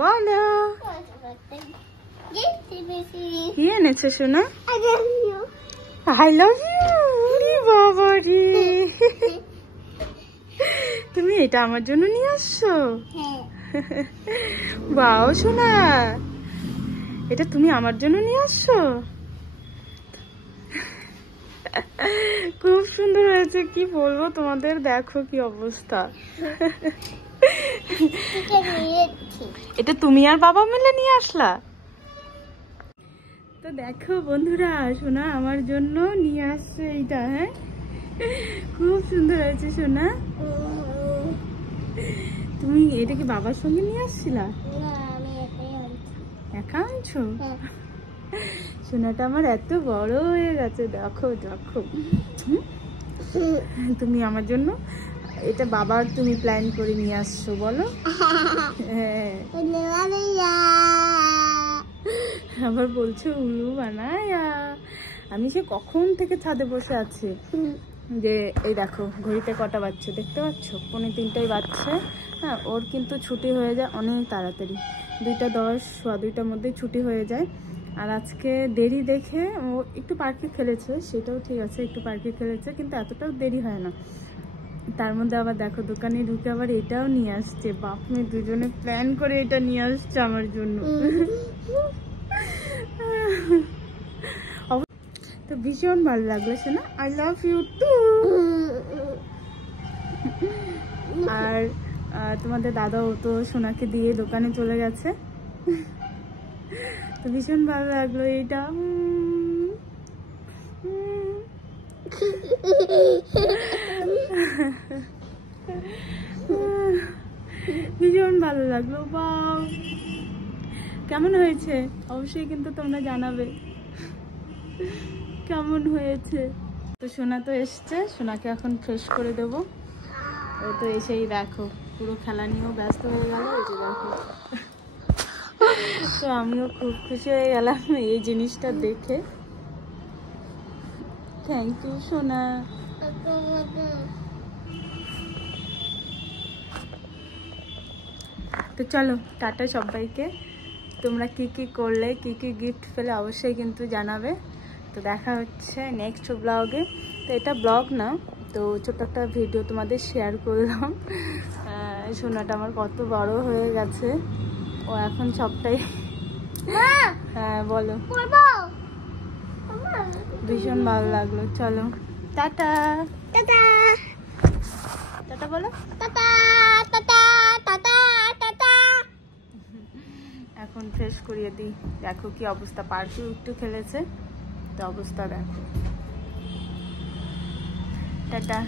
বলো কি এনেছো সোনা? I love you. বাবা রে, তুমি এটা আমার জন্য নিয়ে আসছো? বাও সোনা, এটা তুমি আমার জন্য নিয়ে আসছো? খুব সুন্দর হয়েছে, কি বলবো তোমাদের, দেখো কি অবস্থা। এটা তুমি আর বাবা মিলে নিয়ে আসলা? তো দেখো বন্ধুরা, সোনা আমার জন্য নিয়ে আসছে এইটা। হ্যাঁ, খুব সুন্দর হয়েছে সোনা। তুমি এটা কি বাবার সঙ্গে নিয়ে আসছিলা? একা আনছো? সোনাটা আমার এত বড় হয়ে গেছে, দেখো দেখো। তুমি আমার জন্য এটা বাবার তুমি প্ল্যান করে নিয়ে আসছো বলো? হ্যাঁ, আবার বলছো উলু বানায়া। আমি সে কখন থেকে ছাদে বসে আছি যে এই দেখো ঘড়িতে কটা বাজছে দেখতে পাচ্ছ, 2:45 বাজছে। হ্যাঁ, ওর কিন্তু ছুটি হয়ে যায় অনেক তাড়াতাড়ি, 2:10 সোয়া 2টার মধ্যে ছুটি হয়ে যায়। আর আজকে দেরি দেখে ও একটু পার্কে খেলেছে, সেটাও ঠিক আছে, একটু পার্কে খেলেছে, কিন্তু এতটাও দেরি হয় না। তার মধ্যে আবার দেখো দোকানে ঢুকে আবার এটাও নিয়ে আসছে। বাপ মেয়ে দুজনে প্ল্যান করে এটা নিয়ে আসছে আমার জন্য। তো ভীষণ ভালো লাগলো শোনা, আই লাভ ইউ টু। আর তোমাদের দাদাও তো সোনাকে দিয়ে দোকানে চলে গেছে। তো ভীষণ ভালো লাগলো এইটা। ভীষণ ভালো লাগলো। বাও, কেমন হয়েছে অবশ্যই কিন্তু তোমরা জানাবে কেমন হয়েছে। তো সোনা তো এসছে, সোনাকে এখন ফ্রেশ করে দেবো। ও তো এসেই দেখো পুরো খেলা নিয়েও ব্যস্ত হয়ে গেল, এই যে দেখো। তো আমিও খুব খুশি হয়ে গেলাম এই জিনিসটা দেখে। থ্যাংক ইউ সোনা। তো চলো টাটা সবাইকে। তোমরা কি কি করলে, কি কি গিফট পেলে অবশ্যই কিন্তু জানাবে। তো দেখা হচ্ছে নেক্সট ব্লগে। তো এটা ব্লগ না, তো ছোট্ট একটা ভিডিও তোমাদের শেয়ার করলাম। সোনাটা আমার কত বড় হয়ে গেছে, ও এখন সবটাই। হ্যাঁ বলো। ভীষণ ভালো লাগলো, চলো টাটা। টাটা টাটা বলো। Tata tata tata tata. এখন ফ্রেশ করিয়ে দিই। দেখো কি অবস্থা, পার্কে একটু খেলেছে, তো অবস্থা দেখো। টাটা।